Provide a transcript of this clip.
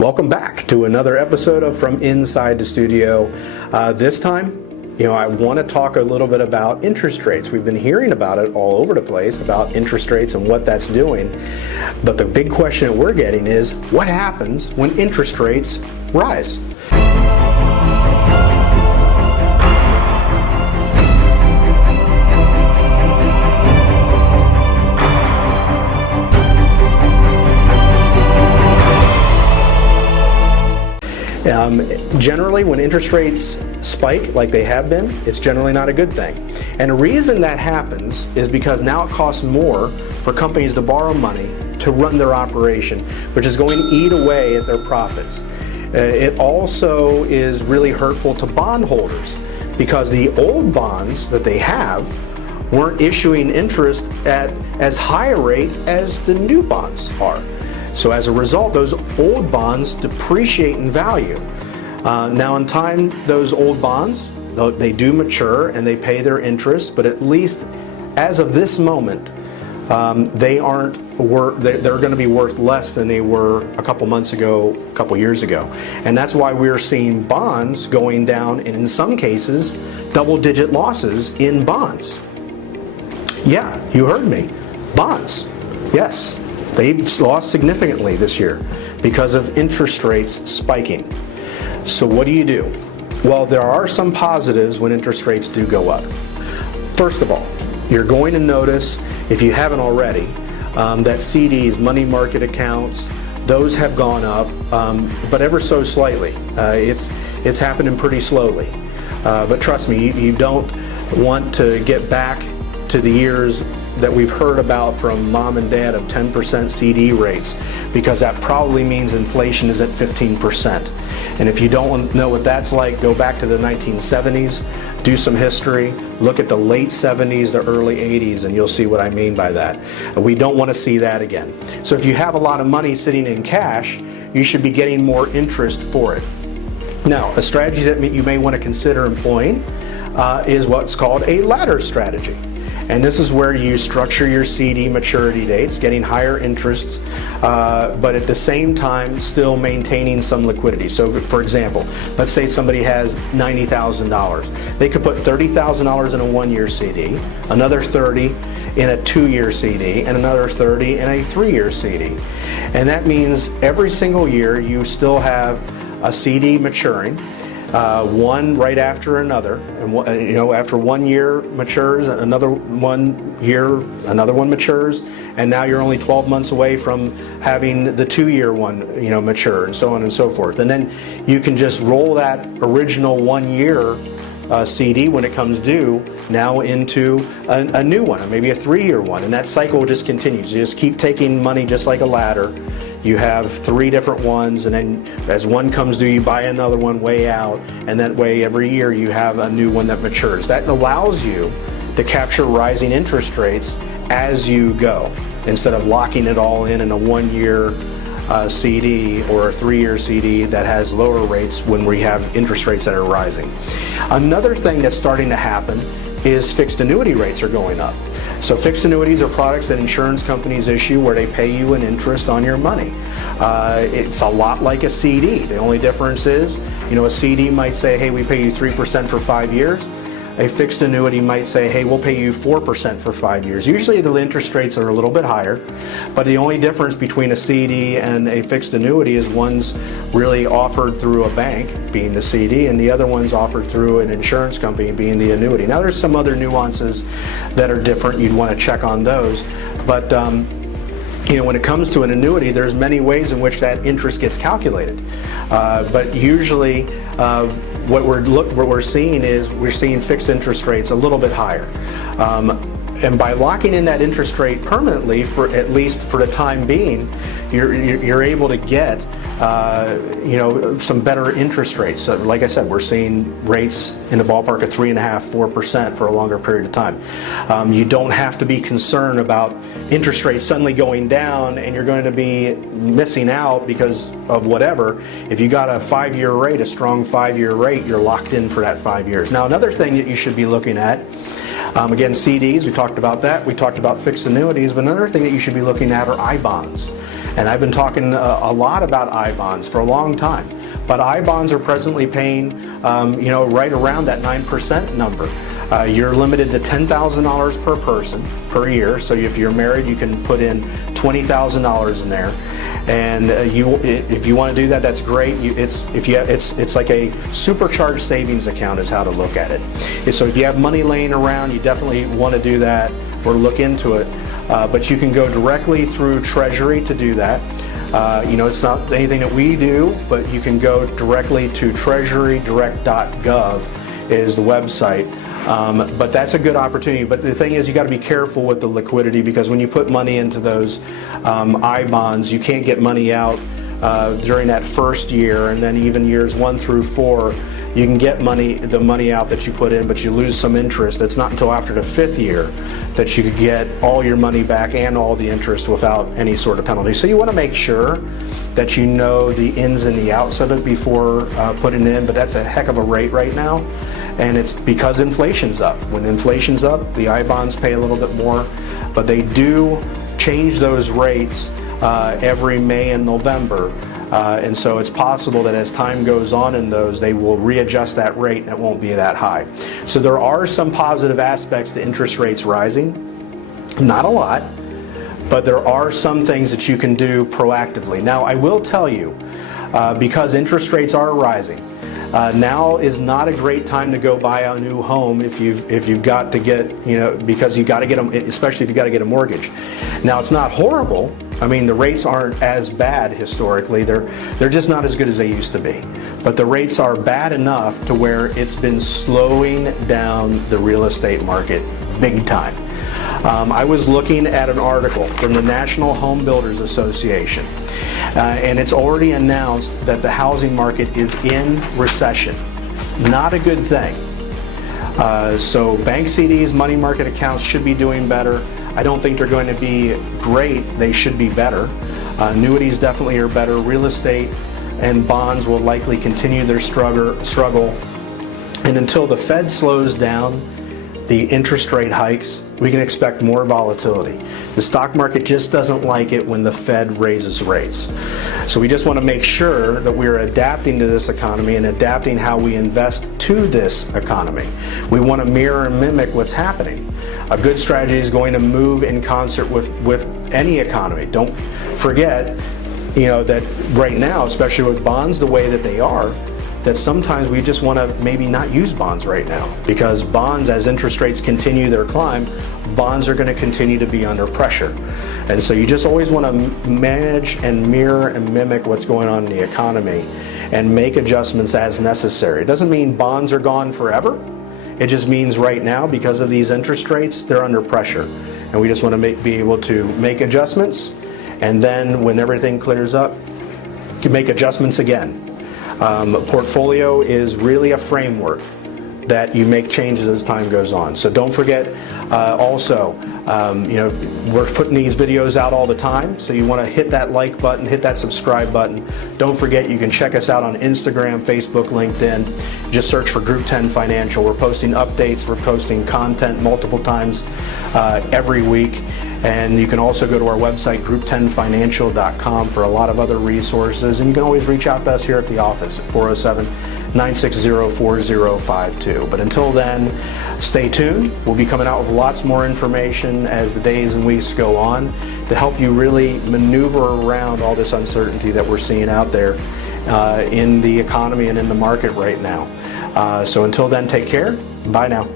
Welcome back to another episode of From Inside the Studio. This time, I want to talk a little bit about interest rates. We've been hearing about it all over the place, about interest rates and what that's doing. But the big question that we're getting is, what happens when interest rates rise? Generally, when interest rates spike like they have been, it's generally not a good thing. And the reason that happens is because now it costs more for companies to borrow money to run their operation, which is going to eat away at their profits. It also is really hurtful to bondholders because the old bonds that they have weren't issuing interest at as high a rate as the new bonds are. So as a result, those old bonds depreciate in value. Now in time, those old bonds, they do mature and they pay their interest, but at least as of this moment, they're going to be worth less than they were a couple months ago, a couple years ago. And that's why we're seeing bonds going down, and in some cases, double-digit losses in bonds. Yeah, you heard me. Bonds. Yes. They've lost significantly this year because of interest rates spiking. So what do you do? Well, there are some positives when interest rates do go up. First of all, you're going to notice, if you haven't already, that CDs, money market accounts, those have gone up, but ever so slightly. It's happening pretty slowly. But trust me, you don't want to get back to the years that we've heard about from mom and dad of 10% CD rates, because that probably means inflation is at 15%. And if you don't know what that's like, go back to the 1970s, do some history, look at the late 70s, the early 80s, and you'll see what I mean by that. We don't want to see that again. So if you have a lot of money sitting in cash, you should be getting more interest for it. Now, a strategy that you may want to consider employing is what's called a ladder strategy. And this is where you structure your CD maturity dates, getting higher interests, but at the same time still maintaining some liquidity. So for example, let's say somebody has $90,000. They could put $30,000 in a 1-year CD, another $30,000 in a 2-year CD, and another $30,000 in a 3-year CD. And that means every single year you still have a CD maturing, one right after another, and after 1 year matures, another 1 year, another one matures, and now you're only 12 months away from having the 2-year one, mature, and so on and so forth. And then you can just roll that original 1 year CD when it comes due now into a new one, or maybe a 3-year one, and that cycle just continues. You just keep taking money just like a ladder. You have 3 different ones, and then as one comes due, you buy another one way out, and that way every year you have a new one that matures. That allows you to capture rising interest rates as you go, instead of locking it all in a 1-year CD or a 3-year CD that has lower rates when we have interest rates that are rising. Another thing that's starting to happen is fixed annuity rates are going up. So fixed annuities are products that insurance companies issue where they pay you an interest on your money. It's a lot like a CD. The only difference is, a CD might say, hey, we pay you 3% for 5 years. A fixed annuity might say, hey, we'll pay you 4% for 5 years. Usually the interest rates are a little bit higher, but the only difference between a CD and a fixed annuity is one's really offered through a bank, being the CD, and the other one's offered through an insurance company, being the annuity. Now there's some other nuances that are different. You'd want to check on those, but when it comes to an annuity, there's many ways in which that interest gets calculated. But usually, what we're seeing is we're seeing fixed interest rates a little bit higher. And by locking in that interest rate permanently, for at least for the time being, you're able to get some better interest rates. So like I said, we're seeing rates in the ballpark of 3.5–4% for a longer period of time. You don't have to be concerned about interest rates suddenly going down and you're going to be missing out because of whatever. If you got a 5-year rate, a strong 5-year rate, you're locked in for that 5 years. Now another thing that you should be looking at, again, CDs, we talked about that. We talked about fixed annuities, but another thing that you should be looking at are I bonds. And I've been talking a lot about I-bonds for a long time. But I-bonds are presently paying, right around that 9% number. You're limited to $10,000 per person per year. So if you're married, you can put in $20,000 in there. And if you want to do that, that's great. It's like a supercharged savings account is how to look at it. So if you have money laying around, you definitely want to do that or look into it. But you can go directly through Treasury to do that. It's not anything that we do, but you can go directly to treasurydirect.gov is the website. But that's a good opportunity. But the thing is, you got to be careful with the liquidity, because when you put money into those I-bonds, you can't get money out during that first year, and then even years 1 through 4, you can get the money out that you put in, but you lose some interest. It's not until after the 5th year that you could get all your money back and all the interest without any sort of penalty. So you want to make sure that you know the ins and the outs of it before putting it in, but that's a heck of a rate right now. And it's because inflation's up. When inflation's up, the I-bonds pay a little bit more, but they do change those rates every May and November. And so it's possible that as time goes on in those, they will readjust that rate and it won't be that high. So there are some positive aspects to interest rates rising. Not a lot, but there are some things that you can do proactively. Now, I will tell you, because interest rates are rising, now is not a great time to go buy a new home if you've got to get, because you've got to get them, especially if you've got to get a mortgage. Now, it's not horrible. I mean, the rates aren't as bad historically. They're just not as good as they used to be. But the rates are bad enough to where it's been slowing down the real estate market big time. I was looking at an article from the National Home Builders Association, and it's already announced that the housing market is in recession. Not a good thing. So bank CDs, money market accounts should be doing better. I don't think they're going to be great. They should be better. Annuities definitely are better. Real estate and bonds will likely continue their struggle. And until the Fed slows down the interest rate hikes, we can expect more volatility. The stock market just doesn't like it when the Fed raises rates. So we just want to make sure that we're adapting to this economy and adapting how we invest to this economy. We want to mirror and mimic what's happening. A good strategy is going to move in concert with any economy. Don't forget, that right now, especially with bonds the way that they are, that sometimes we just want to maybe not use bonds right now, because bonds, as interest rates continue their climb, bonds are going to continue to be under pressure. And so you just always want to manage and mirror and mimic what's going on in the economy and make adjustments as necessary. It doesn't mean bonds are gone forever. It just means right now, because of these interest rates, they're under pressure. And we just want to be able to make adjustments, and then when everything clears up, you can make adjustments again. Portfolio is really a framework that you make changes as time goes on. So don't forget, we're putting these videos out all the time, so you want to hit that like button, hit that subscribe button. Don't forget, you can check us out on Instagram, Facebook, LinkedIn. Just search for Group 10 Financial. We're posting updates, we're posting content multiple times every week. And you can also go to our website, group10financial.com, for a lot of other resources. And you can always reach out to us here at the office at 407-960-4052. But until then, stay tuned. We'll be coming out with lots more information as the days and weeks go on to help you really maneuver around all this uncertainty that we're seeing out there in the economy and in the market right now. So until then, take care. Bye now.